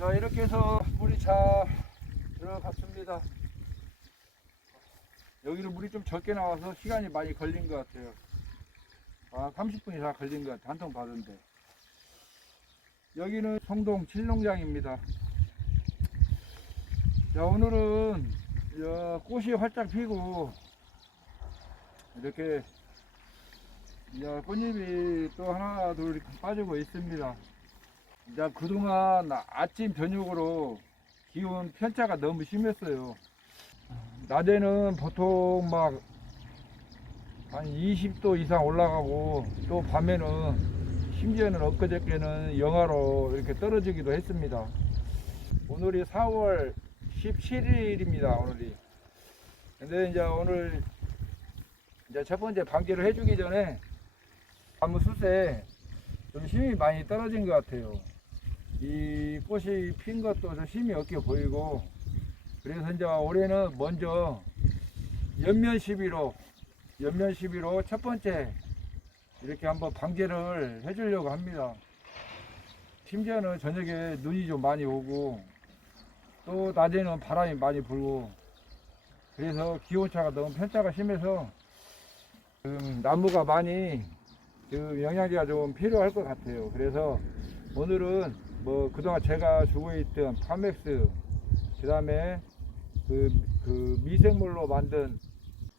자, 이렇게 해서 물이 잘 들어갔습니다. 여기는 물이 좀 적게 나와서 시간이 많이 걸린 것 같아요. 30분 이상 걸린 것 같아요. 한 통 받은데. 여기는 송동 칠농장입니다. 자, 오늘은 꽃이 활짝 피고 이렇게 꽃잎이 또 하나 둘 이렇게 빠지고 있습니다. 그동안 아침 저녁으로 기온 편차가 너무 심했어요. 낮에는 보통 막 한 20도 이상 올라가고, 또 밤에는 심지어는 엊그저께는 영하로 이렇게 떨어지기도 했습니다. 오늘이 4월 17일입니다. 오늘이. 근데 이제 오늘 이제 첫 번째 반기를 해주기 전에 나무 숯에 좀 힘이 많이 떨어진 것 같아요. 이 꽃이 핀 것도 좀 힘이 없게 보이고, 그래서 이제 올해는 먼저 연면 시비로 첫 번째 이렇게 한번 방제를 해주려고 합니다. 심지어는 저녁에 눈이 좀 많이 오고, 또 낮에는 바람이 많이 불고, 그래서 기온차가 너무 편차가 심해서 나무가 많이 영양제가 좀 필요할 것 같아요. 그래서 오늘은 그동안 제가 주고 있던 파맥스, 그 다음에 그 미생물로 만든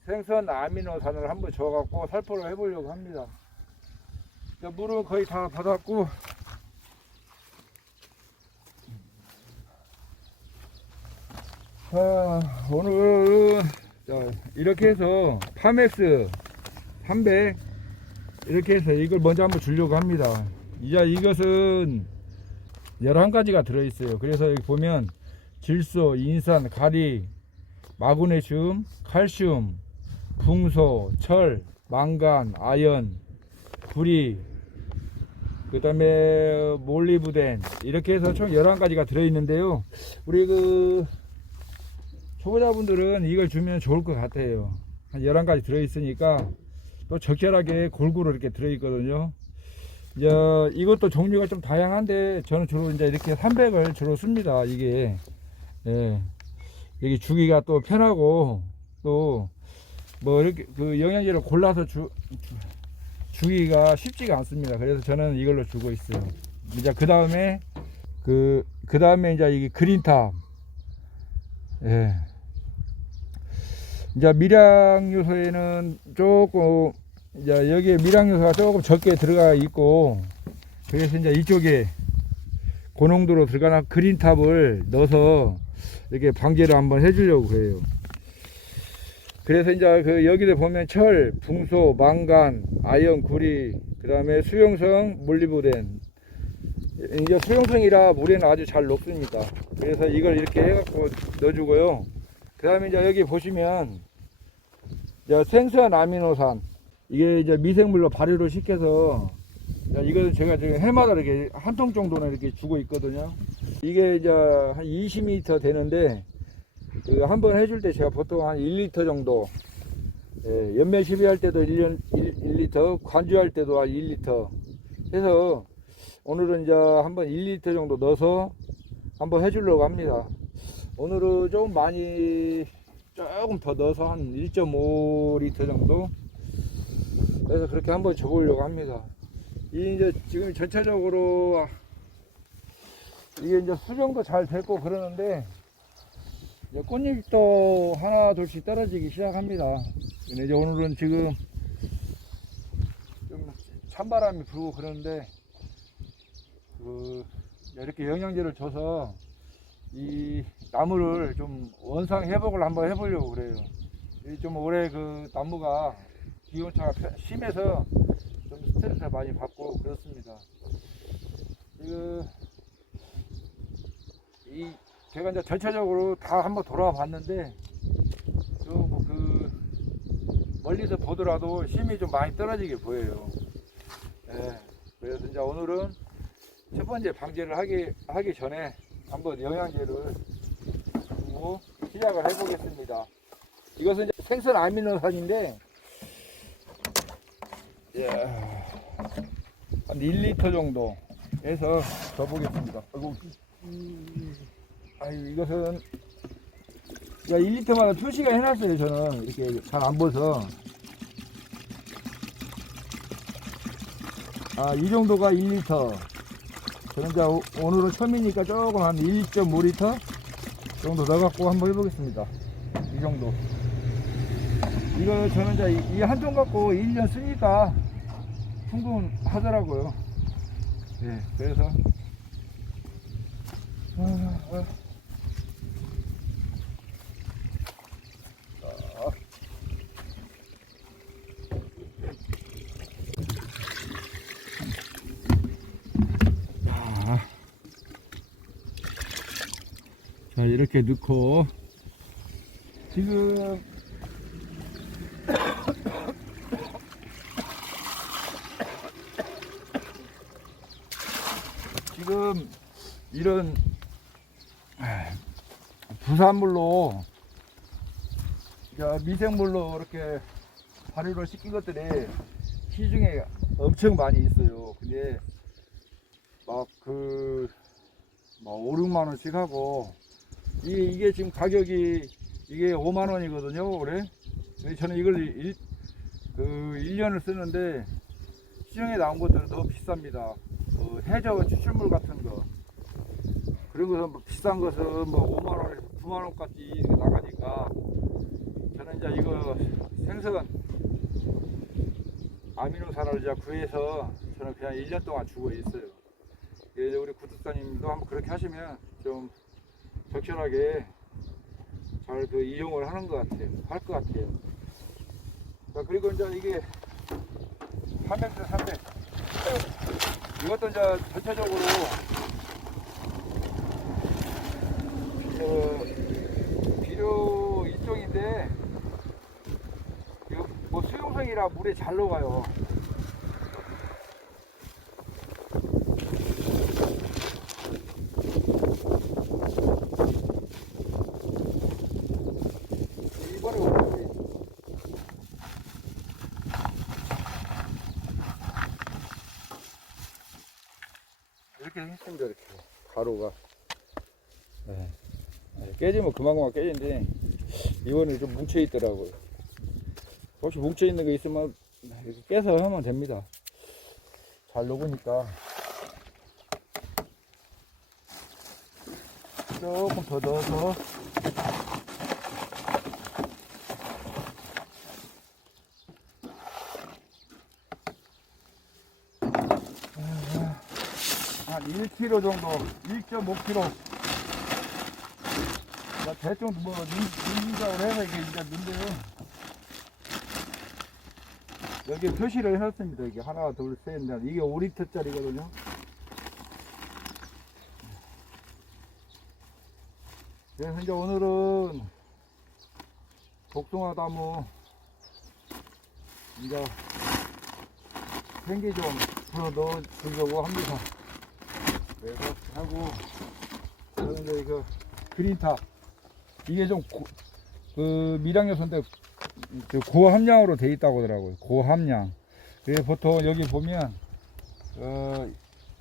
생선 아미노산을 한번 줘갖고 살포를 해보려고 합니다. 물은 거의 다 받았고, 오늘은 이렇게 해서 파맥스 300 이렇게 해서 이걸 먼저 한번 주려고 합니다. 이것은 11가지가 들어있어요. 그래서 여기 보면 질소, 인산, 가리, 마그네슘, 칼슘, 붕소, 철, 망간, 아연, 구리, 그 다음에 몰리브덴, 이렇게 해서 총 11가지가 들어있는데요. 우리 초보자분들은 이걸 주면 좋을 것 같아요. 한 11가지 들어있으니까 또 적절하게 골고루 이렇게 들어있거든요. 이것도 종류가 좀 다양한데 저는 주로 이제 이렇게 300을 주로 씁니다. 이게 주기가 또 편하고, 또 이렇게 영양제를 골라서 주기가 쉽지가 않습니다. 그래서 저는 이걸로 주고 있어요. 이제 그 다음에 이제 이게 그린탑, 이제 미량 요소에는 조금, 이제 여기에 미량 요소가 조금 적게 들어가 있고, 그래서 이제 이쪽에 고농도로 들어가는 그린탑을 넣어서 이렇게 방제를 한번 해주려고 그래요. 그래서 이제 여기도 보면 철, 붕소, 망간, 아연, 구리, 그 다음에 수용성 몰리브덴. 이제 수용성이라 물에는 아주 잘 녹습니다. 그래서 이걸 이렇게 해갖고 넣어주고요. 그 다음에 이제 여기 보시면 이제 생선 아미노산, 이게 이제 미생물로 발효를 시켜서, 이거 제가 지금 해마다 이렇게 한 통 정도는 이렇게 주고 있거든요. 이게 이제 한 20m 되는데, 한번 해줄 때 제가 보통 한 1리터 정도, 연면 시비할 때도 1리터, 관주할 때도 한 1리터 해서, 오늘은 이제 한번 1리터 정도 넣어서 한번 해주려고 합니다. 오늘은 조금 더 넣어서 한 1.5리터 정도 그래서 그렇게 한번 줘보려고 합니다. 이제 지금 전체적으로 이게 이제 수정도 잘 됐고 그러는데, 이제 꽃잎도 하나 둘씩 떨어지기 시작합니다. 근데 이제 오늘은 지금 좀 찬바람이 불고 그러는데, 이렇게 영양제를 줘서 이 나무를 좀 원상 회복을 한번 해보려고 그래요. 좀 올해 나무가 기온차가 심해서 좀 스트레스를 많이 받고 그렇습니다. 제가 이제 전체적으로 다 한번 돌아와 봤는데, 멀리서 보더라도 힘이 좀 많이 떨어지게 보여요. 그래서 이제 오늘은 첫 번째 방제를 하기 전에 한번 영양제를 주고 시작을 해보겠습니다. 이것은 이제 생선 아미노산인데, 한 1리터 정도 해서 줘보겠습니다. 아이고, 아유, 이것은 1리터마다 표시가 해놨어요. 저는 이렇게 잘 안 보여서. 이 정도가 1리터. 저는 이제 오늘은 처음이니까 조금 한 1.5리터 정도 넣어갖고 한번 해보겠습니다. 이 정도. 이거 저는 이제 이 한 통 갖고 1년 쓰니까 충분하더라고요. 예, 그래서 자, 이렇게 넣고 지금 이런 부산물로 미생물로 이렇게 발효를 시킨 것들이 시중에 엄청 많이 있어요. 근데 막 5, 6만 원씩 하고 이게 지금 가격이 이게 5만 원이거든요, 올해. 근데 저는 이걸 1년을 쓰는데 시중에 나온 것들은 더 비쌉니다. 해저 추출물 같은 거. 그리고 뭐 비싼 것은 뭐 5만 원에서 9만 원까지 이렇게 나가니까 저는 이제 이거 생선 아미노산을 이제 구해서 저는 그냥 1년 동안 주고 있어요. 예, 우리 구독자님도 한번 그렇게 하시면 좀 적절하게 잘 이용을 하는 것 같아요. 할 것 같아요. 자, 그리고 이제 이게 300대 300. 이것도 이제 전체적으로 비료 일종인데 이거 뭐 수용성이라 물에 잘 녹아요. 이렇게 했습니다. 이렇게 가루가 깨지면 그만그만 깨지는데 이번에 좀 뭉쳐 있더라고요. 혹시 뭉쳐 있는 거 있으면 이렇게 깨서 하면 됩니다. 잘 녹으니까. 조금 더 넣어서 한 1kg 정도, 1.5kg. 대충 뭐 인자로 해서 이게 이제 넣는데요. 여기 표시를 해놨습니다. 이게 하나, 둘, 셋, 넷. 이게 5리터짜리거든요. 그래서 이제 오늘은 복숭아 나무 이제 생기 좀 불어 넣어 주려고 합니다. 그래서 하고, 저는 이제 이거 그린탑. 이게 좀 미량요소인데 고함량으로 돼 있다고 하더라고요. 고함량. 그래서 보통 여기 보면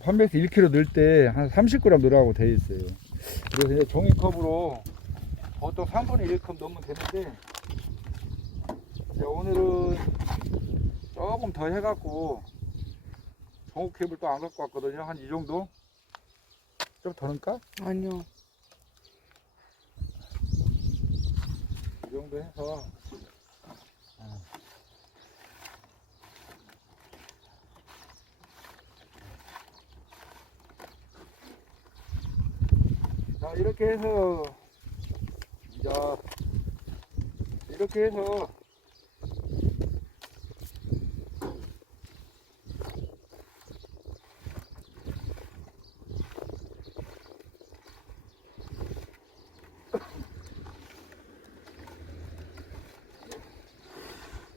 판매에서 1kg 넣을 때 한 30g 넣으라고 돼 있어요. 그래서 이제 종이컵으로 보통 3분의 1컵 넣으면 되는데 오늘은 조금 더 해갖고 종이컵을 또 안 갖고 왔거든요. 한 이 정도? 좀 더 넣을까? 아니요. 이 정도 해서 자, 이렇게 해서 이렇게 해서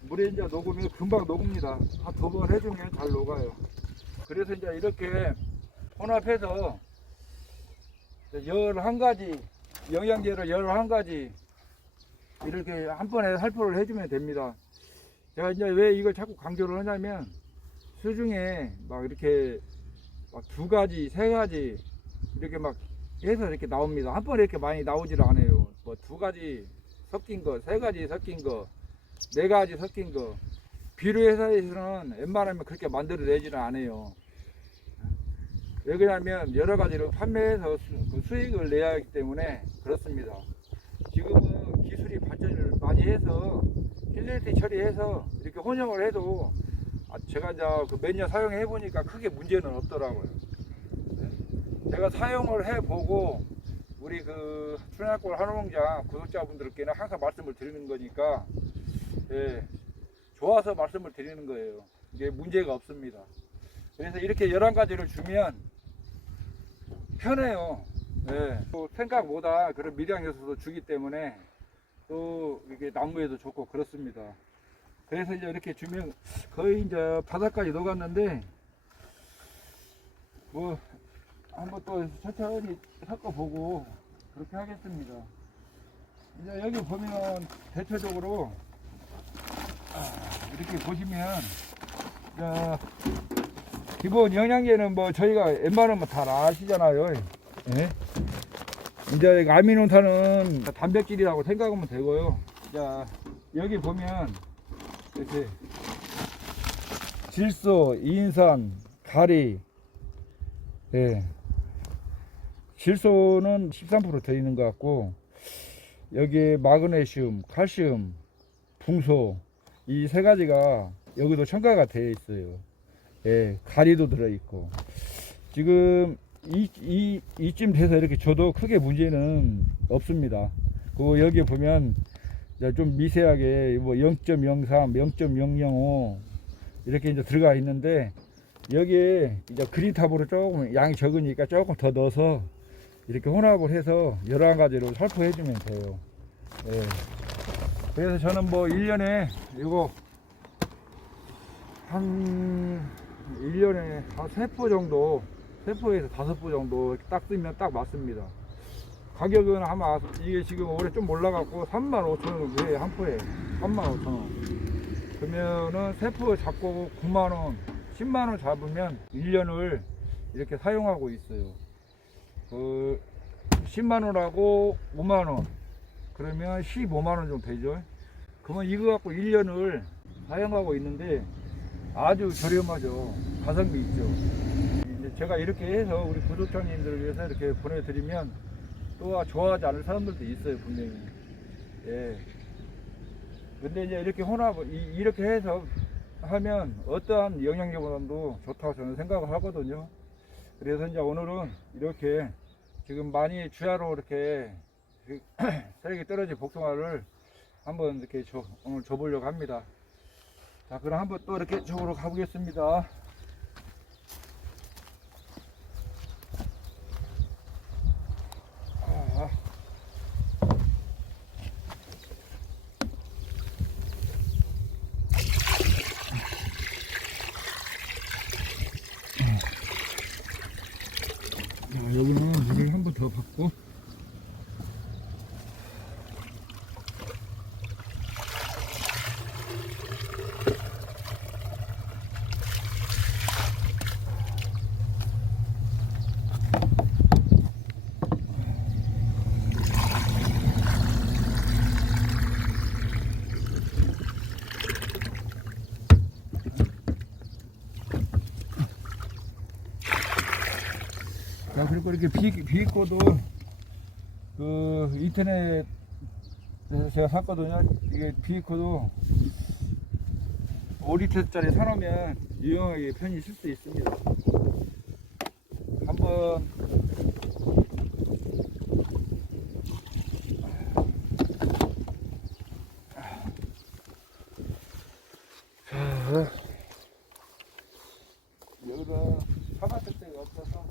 물에 이제 녹으면 금방 녹습니다. 한 2번 해주면 잘 녹아요. 그래서 이제 이렇게 혼합해서 11가지 영양제를 11가지 이렇게 한 번에 살포를 해주면 됩니다. 제가 이제 왜 이걸 자꾸 강조를 하냐면 수중에 막 이렇게 막 2가지, 3가지 이렇게 막 해서 이렇게 나옵니다. 한 번에 이렇게 많이 나오질 않아요. 뭐 2가지 섞인 거, 3가지 섞인 거, 4가지 섞인 거. 비료회사에서는 웬만하면 그렇게 만들어내지는 않아요. 왜 그러냐면 여러 가지로 판매해서 수익을 내야 하기 때문에 그렇습니다. 지금은 기술이 발전을 많이 해서 힐리티 처리해서 이렇게 혼용을 해도 제가 이제 몇 년 사용해 보니까 크게 문제는 없더라고요. 제가 사용을 해 보고 우리 그 춘향골 한우농장 구독자분들께는 항상 말씀을 드리는 거니까, 예, 좋아서 말씀을 드리는 거예요. 이게 문제가 없습니다. 그래서 이렇게 11가지를 주면 편해요. 예, 또 생각보다 그런 미량 요소도 주기 때문에 또 이게 나무에도 좋고 그렇습니다. 그래서 이제 이렇게 주면 거의 이제 바닥까지 녹았는데, 뭐 한번 또 천천히 섞어보고 그렇게 하겠습니다. 이제 여기 보면 대체적으로 이렇게 보시면 자, 기본 영양제는 뭐 저희가 웬만하면 다 아시잖아요. 예? 이제 아미노산은 단백질이라고 생각하면 되고요. 자, 여기 보면 이렇게 질소, 인산, 가리, 예. 질소는 13% 들어있는 것 같고, 여기에 마그네슘, 칼슘, 붕소, 이 3가지가 여기도 첨가가 되어 있어요. 예, 가리도 들어있고. 지금 이쯤 돼서 이렇게 줘도 크게 문제는 없습니다. 그 여기 보면 좀 미세하게 뭐 0.03, 0.005 이렇게 이제 들어가 있는데, 여기에 이제 그린탑으로 조금 양이 적으니까 조금 더 넣어서 이렇게 혼합을 해서 11가지로 살포해 주면 돼요. 예. 그래서 저는 뭐 1년에 이거 한 1년에 한 3포 정도, 3포에서 5포 정도 딱 쓰면 딱 맞습니다. 가격은 아마 이게 지금 올해 좀 올라갔고 35,000원 해요. 한 포에 35,000원. 그러면은 3포 잡고 9만원, 10만원 잡으면 1년을 이렇게 사용하고 있어요. 그 10만원하고 5만원 그러면 15만원 정도 되죠. 그러면 이거 갖고 1년을 사용하고 있는데 아주 저렴하죠. 가성비 있죠. 이제 제가 이렇게 해서 우리 구독자님들을 위해서 이렇게 보내드리면 또 좋아하지 않을 사람들도 있어요, 분명히. 예. 근데 이제 이렇게 혼합을 이렇게 해서 하면 어떠한 영양제보다도 좋다고 저는 생각을 하거든요. 그래서 이제 오늘은 이렇게 지금 많이 주야로 이렇게 세게 떨어진 복숭아를 한번 이렇게 오늘 줘보려고 합니다. 자, 그럼 한번 또 이렇게 저으러 가보겠습니다. 여기는 물을 한 번 더 받고, 자, 그리고 이렇게 비꼬도 그 인터넷에서 제가 샀거든요. 이게 비꼬도 5리터짜리 사놓으면 유용하게 편히 쓸 수 있습니다. 한번 여기다 사봤을 데가 없어서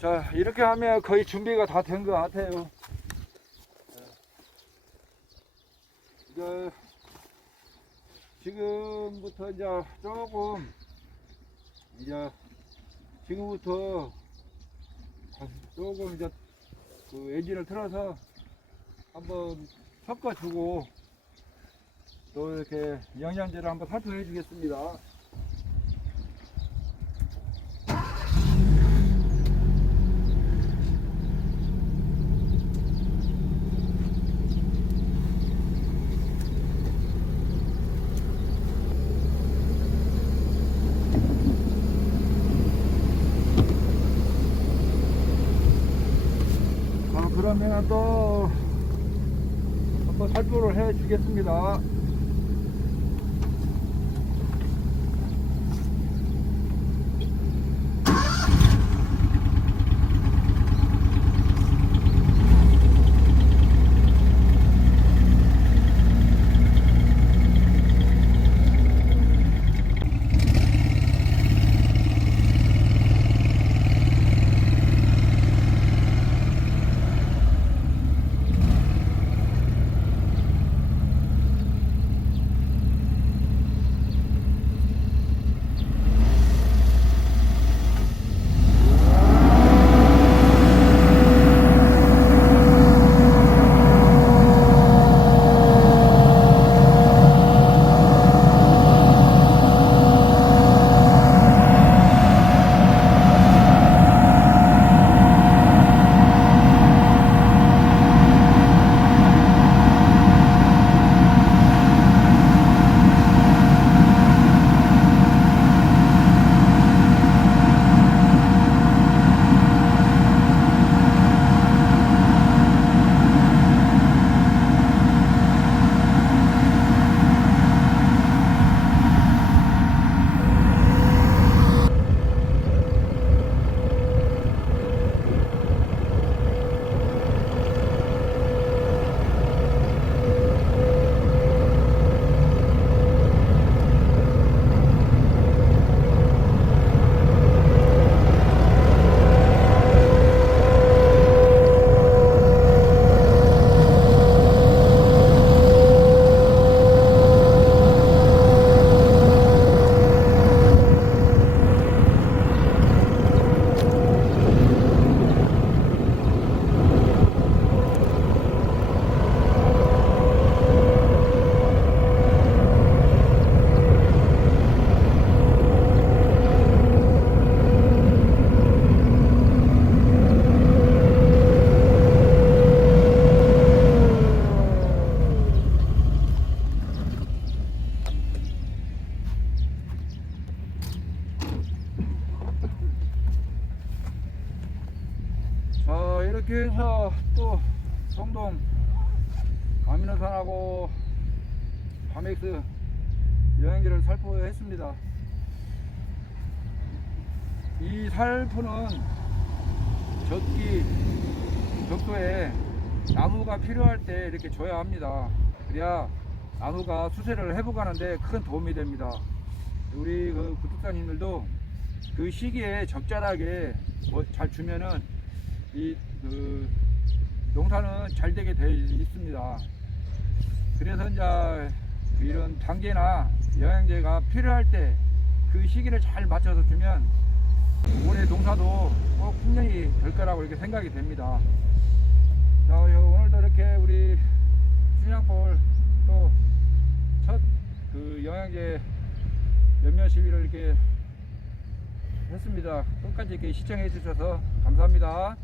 자, 이렇게 하면 거의 준비가 다 된 것 같아요. 이제 지금부터 이제 조금 이제 지금부터 조금 이제 그 엔진을 틀어서 한번 섞어주고 또 이렇게 영양제를 한번 살펴해 주겠습니다. 그러면 또 한번 살포를 해 주겠습니다. 자, 이렇게 해서 또 성동 아미노산하고 파맥스 영양제를 살포했습니다. 이 살포는 적도에 나무가 필요할 때 이렇게 줘야 합니다. 그래야 나무가 수세를 회복하는데 큰 도움이 됩니다. 우리 그 구독자님들도 그 시기에 적절하게 잘 주면은 이 농사는 잘 되게 되어 있습니다. 그래서 이제 이런 단계나 영양제가 필요할 때 그 시기를 잘 맞춰서 주면 올해 농사도 꼭 풍년이 될 거라고 이렇게 생각이 됩니다. 자, 오늘도 이렇게 우리 춘향볼 또 첫 그 영양제 몇몇 시위를 이렇게 했습니다. 끝까지 이렇게 시청해 주셔서 감사합니다.